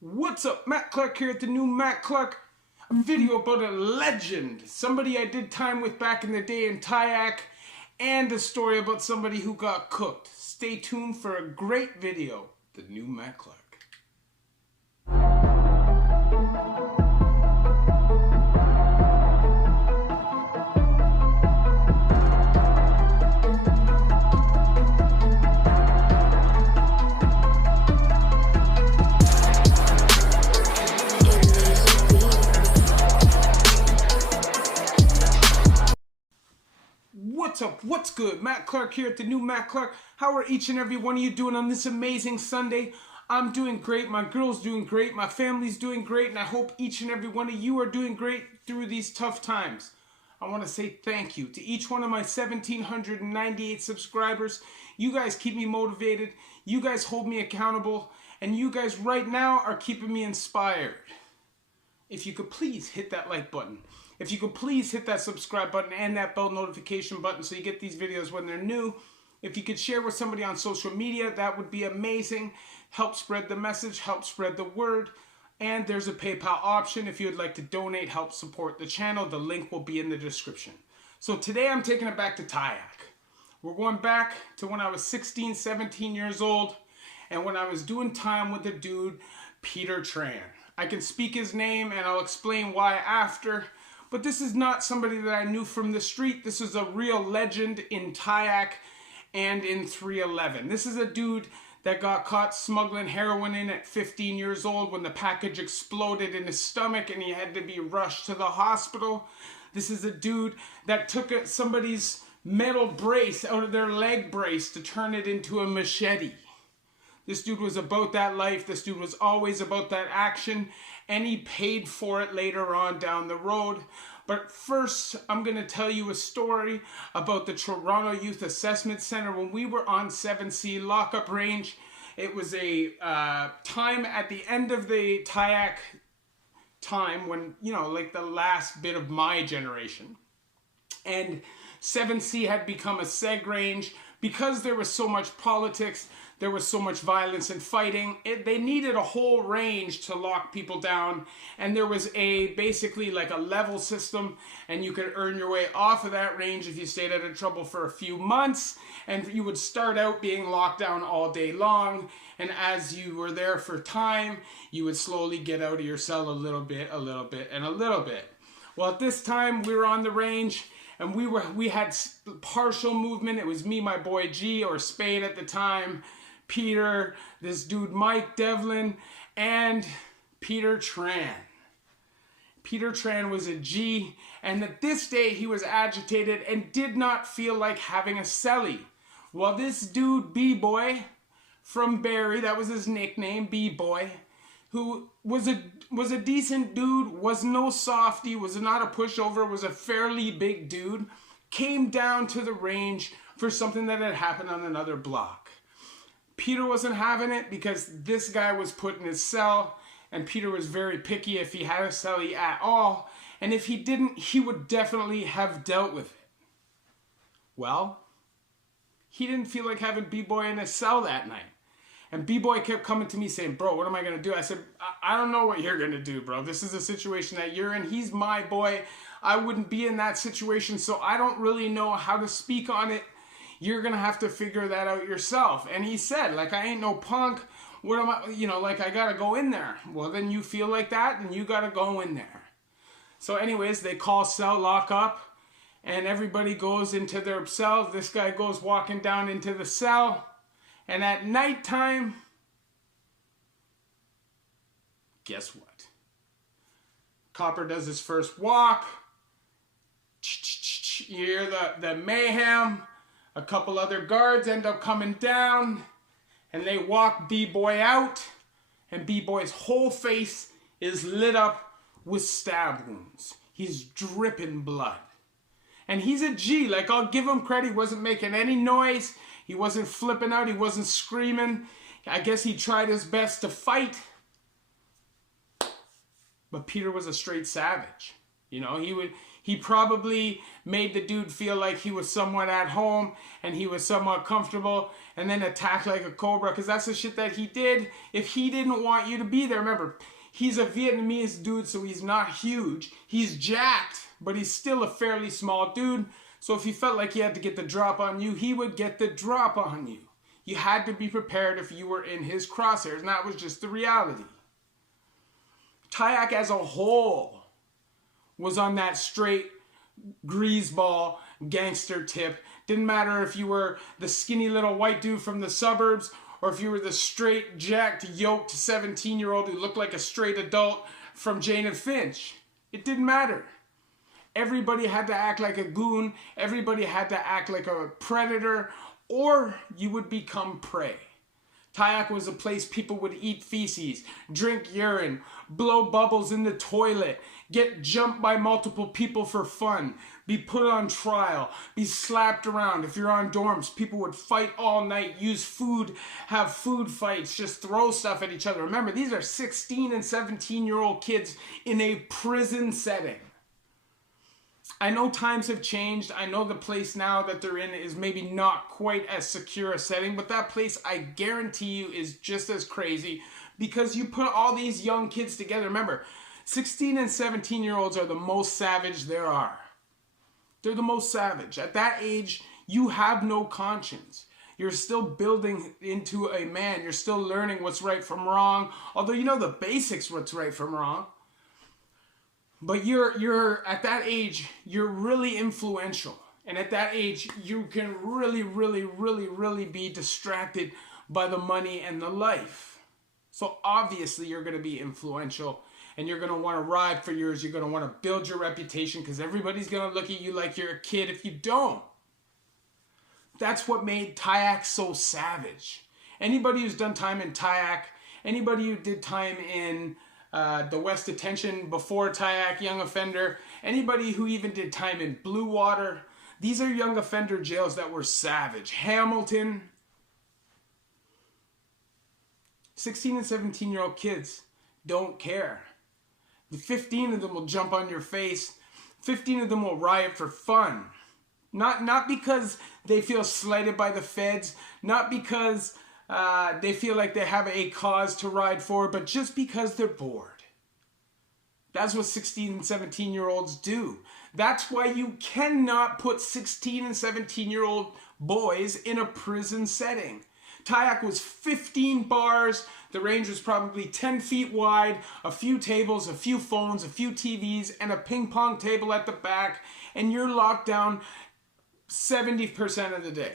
What's up, Matt Clark here at the new Matt Clark. A video about a legend, somebody I did time with back in the day in T.y.a.c, and a story about somebody who got cooked. Stay tuned for a great video, the new Matt Clark. What's up? What's good? Matt Clark here at the new Matt Clark. How are each and every one of you doing on this amazing Sunday? I'm doing great. My girl's doing great. My family's doing great. And I hope each and every one of you are doing great through these tough times. I want to say thank you to each one of my 1,798 subscribers. You guys keep me motivated. You guys hold me accountable. And you guys right now are keeping me inspired. If you could please hit that like button. If you could please hit that subscribe button and that bell notification button so you get these videos when they're new. If you could share with somebody on social media, that would be amazing. Help spread the message, help spread the word. And there's a PayPal option if you would like to donate, help support the channel. The link will be in the description. So today I'm taking it back to T.y.a.c. We're going back to when I was 16, 17 years old and when I was doing time with the dude, T.y.a.c. I can speak his name and I'll explain why after. But this is not somebody that I knew from the street. This is a real legend in T.y.a.c and in 311. This is a dude that got caught smuggling heroin in at 15 years old when the package exploded in his stomach and he had to be rushed to the hospital. This is a dude that took somebody's metal brace out of their leg brace to turn it into a machete. This dude was about that life. This dude was always about that action, and he paid for it later on down the road. But first, I'm going to tell you a story about the Toronto Youth Assessment Center. When we were on 7C lockup range, it was a time at the end of the T.y.a.c time when, you know, like the last bit of my generation. And 7C had become a seg range because there was so much politics. There was so much violence and fighting. They needed a whole range to lock people down. And there was basically like a level system. And you could earn your way off of that range if you stayed out of trouble for a few months. And you would start out being locked down all day long. And as you were there for time, you would slowly get out of your cell a little bit, and a little bit. Well, at this time, we were on the range. And we had partial movement. It was me, my boy G, or Spade at the time, Peter, this dude Mike Devlin, and Peter Tran. Peter Tran was a G, and at this day he was agitated and did not feel like having a cellie. Well, this dude B-Boy from Barrie, that was his nickname, B-Boy, who was a decent dude, was no softy, was not a pushover, was a fairly big dude, came down to the range for something that had happened on another block. Peter wasn't having it because this guy was put in his cell, and Peter was very picky if he had a cellie at all, and if he didn't, he would definitely have dealt with it. Well, he didn't feel like having B-Boy in his cell that night. And B-Boy kept coming to me saying, bro, what am I going to do? I said, I don't know what you're going to do, bro. This is a situation that you're in. He's my boy. I wouldn't be in that situation, so I don't really know how to speak on it. You're going to have to figure that out yourself. And he said, like, I ain't no punk. What am I, you know, like, I got to go in there. Well, then you feel like that, and you got to go in there. So anyways, they call cell lockup, and everybody goes into their cell. This guy goes walking down into the cell. And at nighttime, guess what? Copper does his first walk. You hear the mayhem. A couple other guards end up coming down. And they walk B-Boy out. And B-Boy's whole face is lit up with stab wounds. He's dripping blood. And he's a G. Like, I'll give him credit. He wasn't making any noise. He wasn't flipping out. He wasn't screaming. I guess he tried his best to fight. But Peter was a straight savage. You know, He probably made the dude feel like he was somewhat at home and he was somewhat comfortable, and then attacked like a cobra, because that's the shit that he did if he didn't want you to be there. Remember, he's a Vietnamese dude, so he's not huge. He's jacked, but he's still a fairly small dude. So if he felt like he had to get the drop on you, he would get the drop on you. You had to be prepared if you were in his crosshairs, and that was just the reality. T.y.a.c as a whole was on that straight greaseball gangster tip. Didn't matter if you were the skinny little white dude from the suburbs or if you were the straight, jacked, yoked 17-year-old who looked like a straight adult from Jane and Finch. It didn't matter. Everybody had to act like a goon. Everybody had to act like a predator, or you would become prey. T.y.a.c was a place people would eat feces, drink urine, blow bubbles in the toilet, get jumped by multiple people for fun, be put on trial, be slapped around. If you're on dorms, people would fight all night, use food, have food fights, just throw stuff at each other. Remember, these are 16 and 17-year-old kids in a prison setting. I know times have changed. I know the place now that they're in is maybe not quite as secure a setting, but that place, I guarantee you, is just as crazy because you put all these young kids together. Remember, 16 and 17-year-olds are the most savage there are. They're the most savage. At that age, you have no conscience. You're still building into a man. You're still learning what's right from wrong, although you know the basics, what's right from wrong. But you're at that age, you're really influential. And at that age, you can really be distracted by the money and the life. So obviously you're going to be influential and you're going to want to ride for yours. You're going to want to build your reputation because everybody's going to look at you like you're a kid if you don't. That's what made T.y.a.c so savage. Anybody who's done time in T.y.a.c, anybody who did time in the West Detention before T.y.a.c, young offender, anybody who even did time in Blue Water, these are young offender jails that were savage. Hamilton, 16 and 17-year-old kids don't care. The 15 of them will jump on your face. 15 of them will riot for fun. Not because they feel slighted by the feds, not because they feel like they have a cause to ride for, but just because they're bored. That's what 16 and 17-year-olds do. That's why you cannot put 16 and 17-year-old boys in a prison setting. T.y.a.c was 15 bars. The range was probably 10 feet wide, a few tables, a few phones, a few TVs, and a ping pong table at the back, and you're locked down 70% of the day.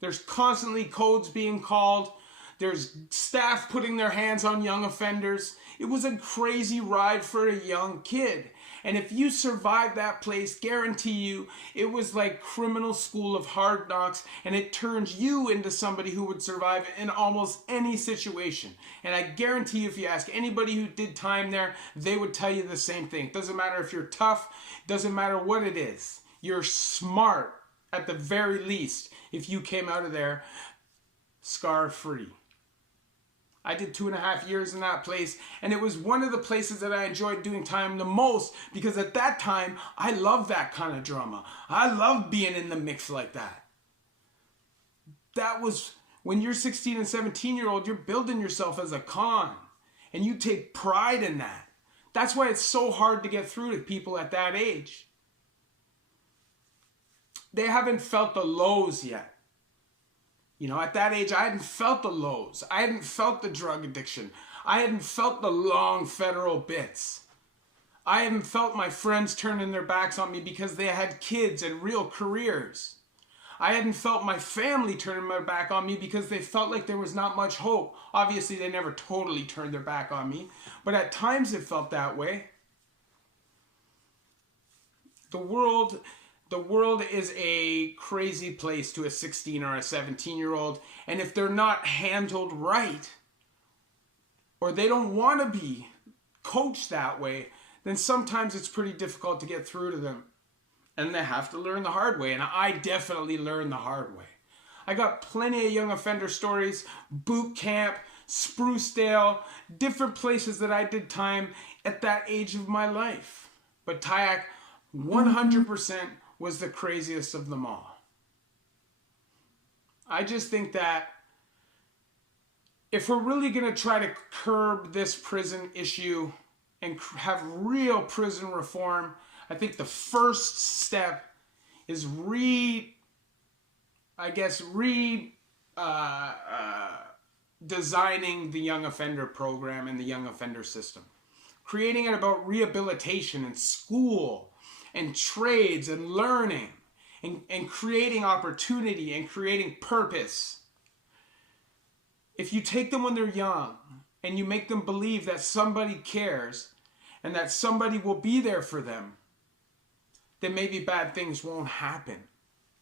There's constantly codes being called. There's staff putting their hands on young offenders. It was a crazy ride for a young kid. And if you survived that place, guarantee you, it was like criminal school of hard knocks, and it turns you into somebody who would survive in almost any situation. And I guarantee you, if you ask anybody who did time there, they would tell you the same thing. It doesn't matter if you're tough, it doesn't matter what it is. You're smart, at the very least, if you came out of there scar-free. I did 2.5 years in that place, and it was one of the places that I enjoyed doing time the most because at that time, I loved that kind of drama. I loved being in the mix like that. That was, when you're 16 and 17-year-old, you're building yourself as a con, and you take pride in that. That's why it's so hard to get through to people at that age. They haven't felt the lows yet. You know, at that age, I hadn't felt the lows. I hadn't felt the drug addiction. I hadn't felt the long federal bits. I hadn't felt my friends turning their backs on me because they had kids and real careers. I hadn't felt my family turning their back on me because they felt like there was not much hope. Obviously, they never totally turned their back on me, but at times it felt that way. The world is a crazy place to a 16 or a 17-year-old, and if they're not handled right, or they don't want to be coached that way, then sometimes it's pretty difficult to get through to them. And they have to learn the hard way, and I definitely learned the hard way. I got plenty of young offender stories, boot camp, Sprucedale, different places that I did time at that age of my life. But T.y.a.c 100% was the craziest of them all. I just think that if we're really going to try to curb this prison issue and have real prison reform, I think the first step is designing the young offender program and the young offender system. Creating it about rehabilitation and school and trades and learning and creating opportunity and creating purpose. If you take them when they're young and you make them believe that somebody cares and that somebody will be there for them, then maybe bad things won't happen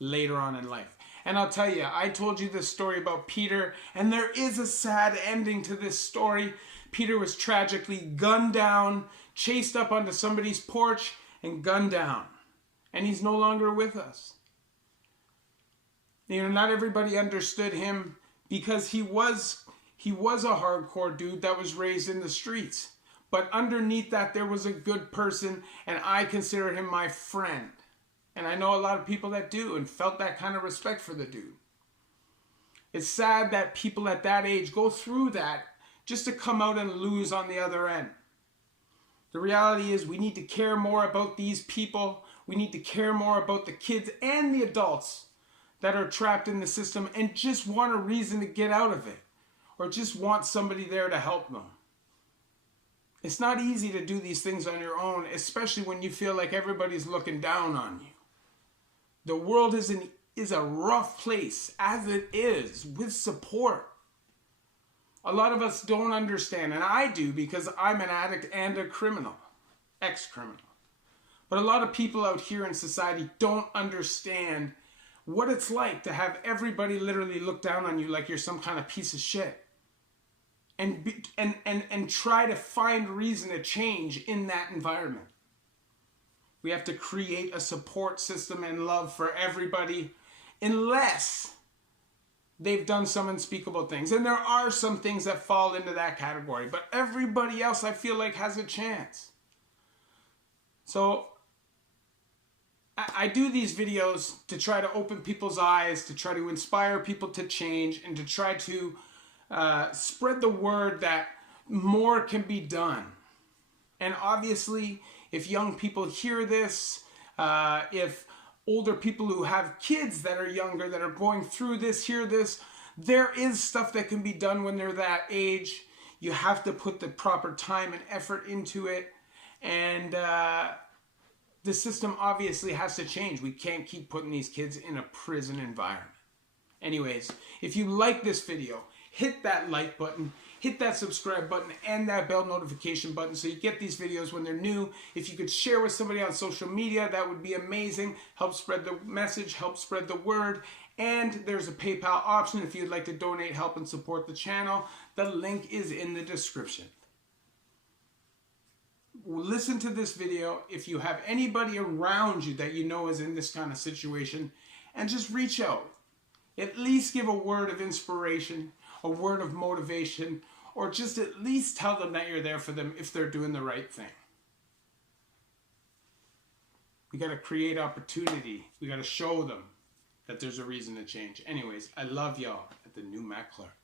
later on in life. And I'll tell you, I told you this story about Peter, and there is a sad ending to this story. Peter was tragically gunned down, chased up onto somebody's porch, and gunned down. And he's no longer with us. You know, not everybody understood him because he was a hardcore dude that was raised in the streets. But underneath that, there was a good person, and I consider him my friend. And I know a lot of people that do and felt that kind of respect for the dude. It's sad that people at that age go through that just to come out and lose on the other end. The reality is we need to care more about these people. We need to care more about the kids and the adults that are trapped in the system and just want a reason to get out of it, or just want somebody there to help them. It's not easy to do these things on your own, especially when you feel like everybody's looking down on you. The world is a rough place as it is, with support. A lot of us don't understand, and I do because I'm an addict and a criminal, ex-criminal. But a lot of people out here in society don't understand what it's like to have everybody literally look down on you like you're some kind of piece of shit. And try to find reason to change in that environment. We have to create a support system and love for everybody, unless they've done some unspeakable things. And there are some things that fall into that category, but everybody else I feel like has a chance. So I do these videos to try to open people's eyes, to try to inspire people to change, and to try to spread the word that more can be done. And obviously, if young people hear this, if older people who have kids that are younger, that are going through this, hear this, there is stuff that can be done when they're that age. You have to put the proper time and effort into it. And the system obviously has to change. We can't keep putting these kids in a prison environment. Anyways, if you like this video, hit that like button, hit that subscribe button, and that bell notification button so you get these videos when they're new. If you could share with somebody on social media, that would be amazing. Help spread the message, help spread the word. And there's a PayPal option if you'd like to donate, help, and support the channel. The link is in the description. Listen to this video if you have anybody around you that you know is in this kind of situation, and just reach out. At least give a word of inspiration, a word of motivation, or just at least tell them that you're there for them if they're doing the right thing. We got to create opportunity. We got to show them that there's a reason to change. Anyways, I love y'all at the new Matt Clark.